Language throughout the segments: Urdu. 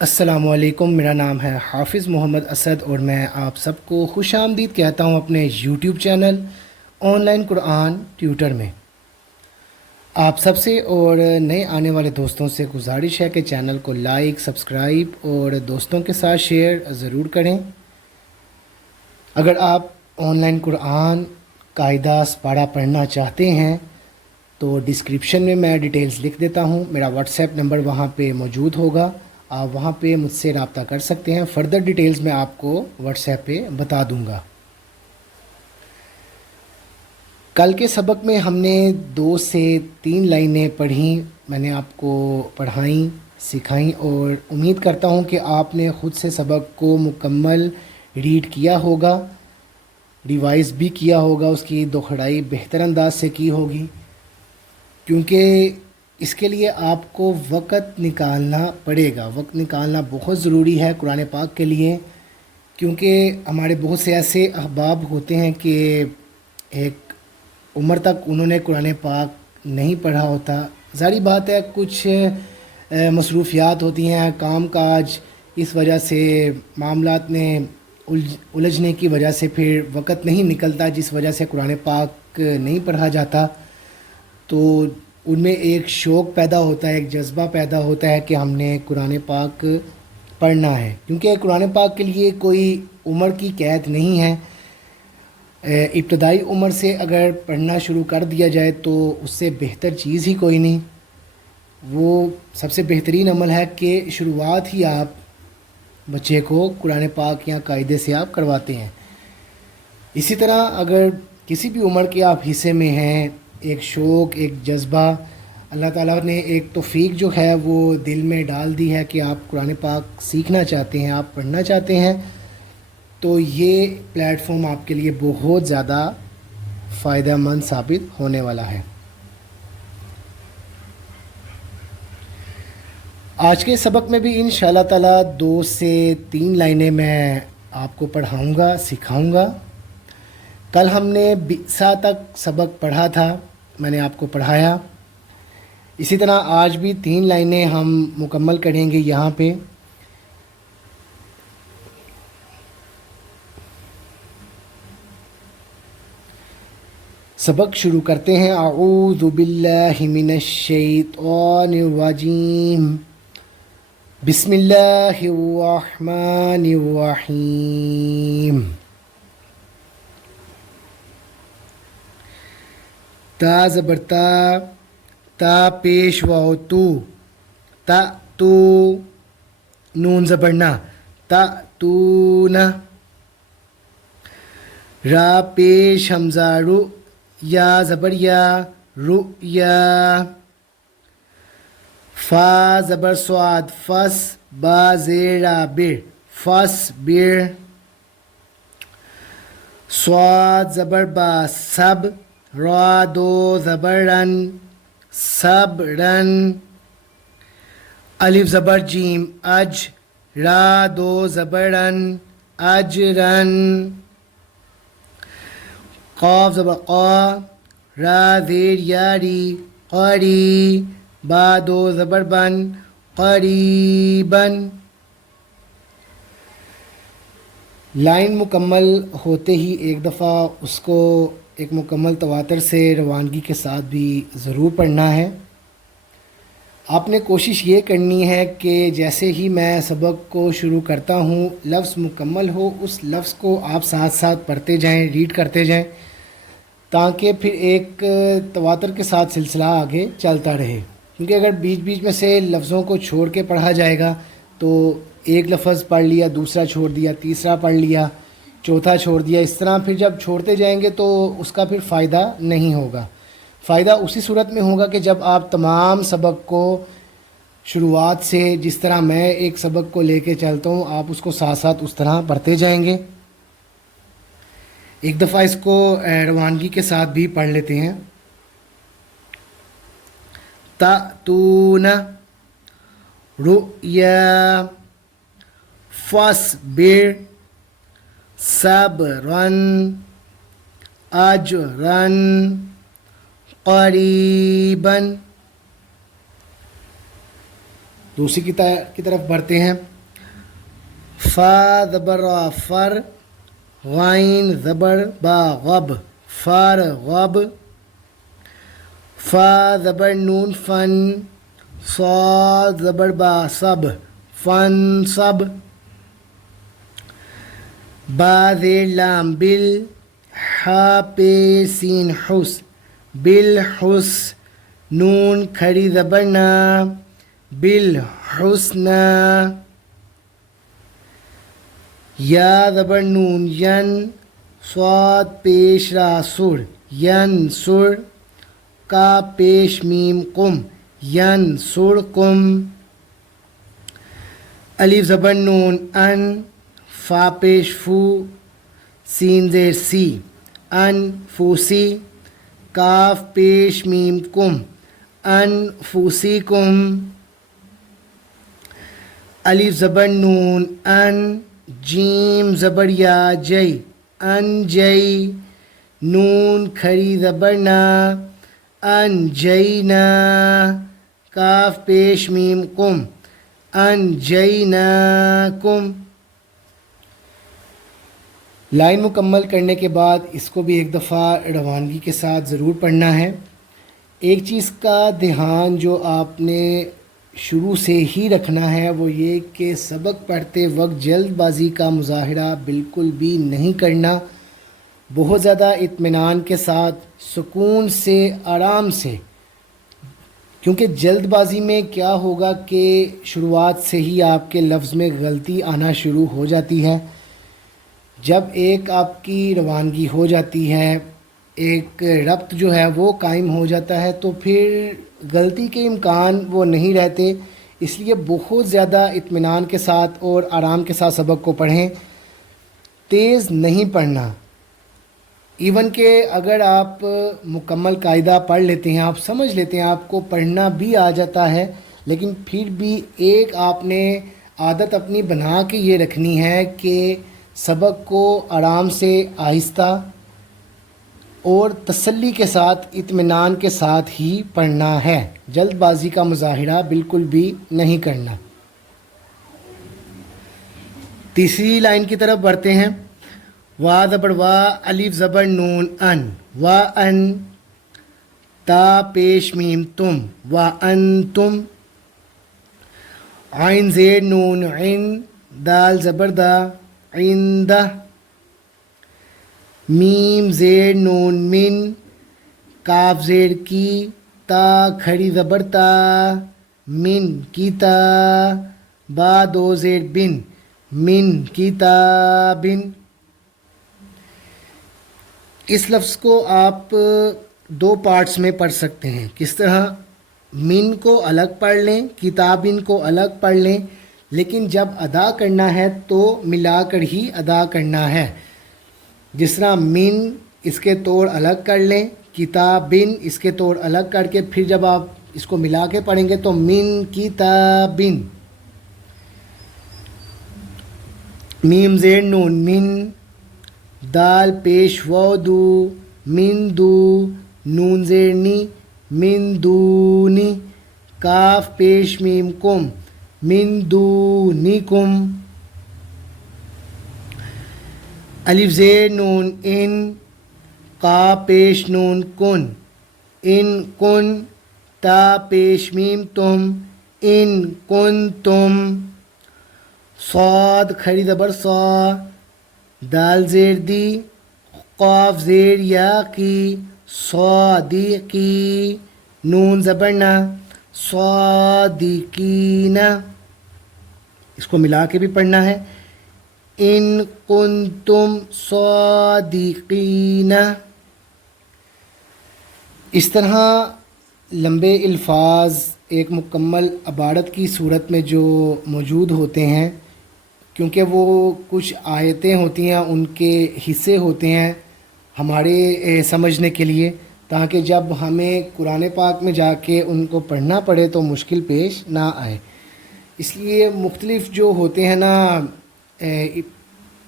السلام علیکم، میرا نام ہے حافظ محمد اسد اور میں آپ سب کو خوش آمدید کہتا ہوں اپنے YouTube channel online Quran tutor میں۔ آپ سب سے اور نئے آنے والے دوستوں سے گزارش ہے کہ چینل کو لائک، سبسکرائب اور دوستوں کے ساتھ شیئر ضرور کریں۔ اگر آپ آن لائن قرآن قاعدہ سپارہ پڑھنا چاہتے ہیں تو ڈسکرپشن میں ڈیٹیلز لکھ دیتا ہوں، میرا واٹس ایپ نمبر وہاں پہ موجود ہوگا، آپ وہاں پہ مجھ سے رابطہ کر سکتے ہیں۔ فردر ڈیٹیلز میں آپ کو واٹس ایپ پہ بتا دوں گا۔ کل کے سبق میں ہم نے 2 سے 3 لائنیں پڑھیں، میں نے آپ کو پڑھائیں، سکھائیں اور امید کرتا ہوں کہ آپ نے خود سے سبق کو مکمل ریڈ کیا ہوگا، ریوائز بھی کیا ہوگا، اس کی دوہرائی بہتر انداز سے کی ہوگی، کیونکہ اس کے لیے آپ کو وقت نکالنا پڑے گا۔ وقت نکالنا بہت ضروری ہے قرآن پاک کے لیے، کیونکہ ہمارے بہت سے ایسے احباب ہوتے ہیں کہ ایک عمر تک انہوں نے قرآن پاک نہیں پڑھا ہوتا۔ ظاہری بات ہے، کچھ مصروفیات ہوتی ہیں، کام کاج، اس وجہ سے معاملات میں الجھنے کی وجہ سے پھر وقت نہیں نکلتا، جس وجہ سے قرآن پاک نہیں پڑھا جاتا۔ تو ان میں ایک شوق پیدا ہوتا ہے، ایک جذبہ پیدا ہوتا ہے کہ ہم نے قرآن پاک پڑھنا ہے، کیونکہ قرآن پاک کے لیے کوئی عمر کی قید نہیں ہے۔ ابتدائی عمر سے اگر پڑھنا شروع کر دیا جائے تو اس سے بہتر چیز ہی کوئی نہیں۔ وہ سب سے بہترین عمل ہے کہ شروعات ہی آپ بچے کو قرآن پاک یا قاعدے سے آپ کرواتے ہیں۔ اسی طرح اگر کسی بھی عمر کے آپ حصے میں ہیں، ایک شوق، ایک جذبہ، اللہ تعالیٰ نے ایک توفیق جو ہے وہ دل میں ڈال دی ہے کہ آپ قرآن پاک سیکھنا چاہتے ہیں، آپ پڑھنا چاہتے ہیں، تو یہ پلیٹ فارم آپ کے لیے بہت زیادہ فائدہ مند ثابت ہونے والا ہے۔ آج کے سبق میں بھی انشاءاللہ تعالیٰ 2 سے 3 لائنیں میں آپ کو پڑھاؤں گا، سکھاؤں گا۔ کل ہم نے 20 تک سبق پڑھا تھا، میں نے آپ کو پڑھایا۔ اسی طرح آج بھی 3 لائنیں ہم مکمل کریں گے یہاں پہ۔ سبق شروع کرتے ہیں۔ اعوذ باللہ من الشیطان الرجیم، بسم اللہ الرحمن الرحیم۔ تا زبر تا پیش واو تو، تا تو، نون زبر نا، تا تو نا۔ را پیش حمزہ رو، یا زبر یا، رو یا۔ فا زبر سواد فس، با زیر بر، فس بر۔ سواد زبر با سب، را دو زبر رن، سب رن۔ الف زبر جیم اج، را دو زبر رن، اج رن۔ قاف زبر قا، را زیر یاری، قری، با دو زبر بن، قریبن۔ لائن مکمل ہوتے ہی ایک دفعہ اس کو ایک مکمل تواتر سے روانگی کے ساتھ بھی ضرور پڑھنا ہے۔ آپ نے کوشش یہ کرنی ہے کہ جیسے ہی میں سبق کو شروع کرتا ہوں، لفظ مکمل ہو، اس لفظ کو آپ ساتھ ساتھ پڑھتے جائیں، ریڈ کرتے جائیں، تاکہ پھر ایک تواتر کے ساتھ سلسلہ آگے چلتا رہے۔ کیونکہ اگر بیچ بیچ میں سے لفظوں کو چھوڑ کے پڑھا جائے گا تو ایک لفظ پڑھ لیا، دوسرا چھوڑ دیا، تیسرا پڑھ لیا، چوتھا چھوڑ دیا، اس طرح پھر جب چھوڑتے جائیں گے تو اس کا پھر فائدہ نہیں ہوگا۔ فائدہ اسی صورت میں ہوگا کہ جب آپ تمام سبق کو شروعات سے، جس طرح میں ایک سبق کو لے کے چلتا ہوں، آپ اس کو ساتھ ساتھ اس طرح پڑھتے جائیں گے۔ ایک دفعہ اس کو روانگی کے ساتھ بھی پڑھ لیتے ہیں۔ تأتون، رؤیا، فاصبر، صبرن، اجرن، قریباً۔ دوسری کی طرف بڑھتے ہیں۔ فا زبر را فر، غائن زبر با غب فر غب، فا زبر نون فن، صاد زبر با صب فن صب، با زیر لام بل، حا پے سین حس بالحس، نون کھڑی زبر نا بالحسنى، یا زبر نون ین، صاد پیش را سر ین سر، کا پیش میم قم ین سر قم، الف زبر نون ان، فا پیش فو، سین زیر سی ان فوسی، کاف پیش میم کم انفسکم، الف زبر نون ان، جیم زبر یا جی ان جی، نون کھڑی زبر نا ان جینا، کاف پیش میم کم ان جیناکم۔ لائن مکمل کرنے کے بعد اس کو بھی ایک دفعہ روانگی کے ساتھ ضرور پڑھنا ہے۔ ایک چیز کا دھیان جو آپ نے شروع سے ہی رکھنا ہے وہ یہ کہ سبق پڑھتے وقت جلد بازی کا مظاہرہ بالکل بھی نہیں کرنا، بہت زیادہ اطمینان کے ساتھ سکون سے آرام سے، کیونکہ جلد بازی میں کیا ہوگا کہ شروعات سے ہی آپ کے لفظ میں غلطی آنا شروع ہو جاتی ہے۔ جب ایک آپ کی روانگی ہو جاتی ہے، ایک ربط جو ہے وہ قائم ہو جاتا ہے، تو پھر غلطی کے امکان وہ نہیں رہتے، اس لیے بہت زیادہ اطمینان کے ساتھ اور آرام کے ساتھ سبق کو پڑھیں، تیز نہیں پڑھنا۔ ایون کہ اگر آپ مکمل قاعدہ پڑھ لیتے ہیں، آپ سمجھ لیتے ہیں، آپ کو پڑھنا بھی آ جاتا ہے، لیکن پھر بھی ایک آپ نے عادت اپنی بنا کے یہ رکھنی ہے کہ سبق کو آرام سے آہستہ اور تسلی کے ساتھ اطمینان کے ساتھ ہی پڑھنا ہے، جلد بازی کا مظاہرہ بالکل بھی نہیں کرنا۔ تیسری لائن کی طرف بڑھتے ہیں۔ وا زبر وا، الف زبر نون ان، وا ان، تا پیش میم تم، وا ان تم، عین زیر نون عن، دال زبر دا عندہ، میم زیر نون من، کاف زیر کی، تا کھڑی زبر تا، من کی تا، با دو زیر بن، من کتابن۔ اس لفظ کو آپ دو پارٹس میں پڑھ سکتے ہیں۔ کس طرح؟ من کو الگ پڑھ لیں، کتابن کو الگ پڑھ لیں، لیکن جب ادا کرنا ہے تو ملا کر ہی ادا کرنا ہے۔ جس طرح من اس کے توڑ الگ کر لیں، کتابن اس کے توڑ الگ کر کے پھر جب آپ اس کو ملا کے پڑھیں گے تو من کتابن۔ میم زیر نون من، دال پیش و دو، من دو، نون زیر نی، من دونی، کاف پیش میم کم، من دونکم، الف زیر نون ان، قا پیش نون کن، ان کن، تا پیش میم تم، ان کن تم، صاد کھڑی زبر صا، دال زیر دی، قاف زیر یا کی، صادقی، نون زبر نا، صادقین۔ اس کو ملا کے بھی پڑھنا ہے، ان کنتم صادقین۔ اس طرح لمبے الفاظ ایک مکمل عبارت کی صورت میں جو موجود ہوتے ہیں، کیونکہ وہ کچھ آیتیں ہوتی ہیں، ان کے حصے ہوتے ہیں ہمارے سمجھنے کے لیے، تاکہ جب ہمیں قرآن پاک میں جا کے ان کو پڑھنا پڑے تو مشکل پیش نہ آئے۔ اس لیے مختلف جو ہوتے ہیں نا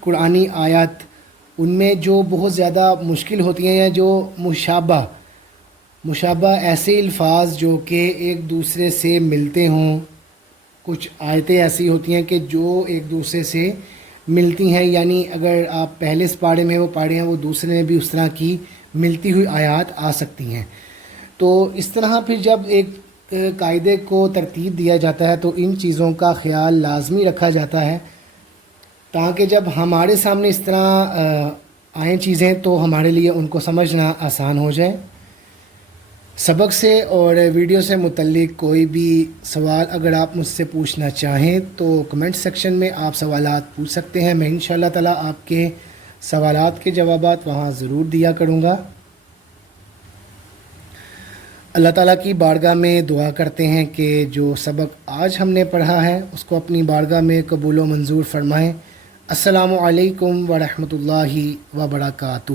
قرآنی آیات، ان میں جو بہت زیادہ مشکل ہوتی ہیں، یا جو مشابہ ایسے الفاظ جو کہ ایک دوسرے سے ملتے ہوں، کچھ آیتیں ایسی ہوتی ہیں کہ جو ایک دوسرے سے ملتی ہیں، یعنی اگر آپ پہلے اس پارے میں وہ پڑھے ہیں وہ دوسرے میں بھی اس طرح کی ملتی ہوئی آیات آ سکتی ہیں۔ تو اس طرح پھر جب ایک قاعدے کو ترتیب دیا جاتا ہے تو ان چیزوں کا خیال لازمی رکھا جاتا ہے تاکہ جب ہمارے سامنے اس طرح آئیں چیزیں تو ہمارے لیے ان کو سمجھنا آسان ہو جائے۔ سبق سے اور ویڈیو سے متعلق کوئی بھی سوال اگر آپ مجھ سے پوچھنا چاہیں تو کمنٹ سیکشن میں آپ سوالات پوچھ سکتے ہیں، میں انشاءاللہ تعالی آپ کے سوالات کے جوابات وہاں ضرور دیا کروں گا۔ اللہ تعالیٰ کی بارگاہ میں دعا کرتے ہیں کہ جو سبق آج ہم نے پڑھا ہے اس کو اپنی بارگاہ میں قبول و منظور فرمائیں۔ السلام علیکم ورحمۃ اللہ وبرکاتہ۔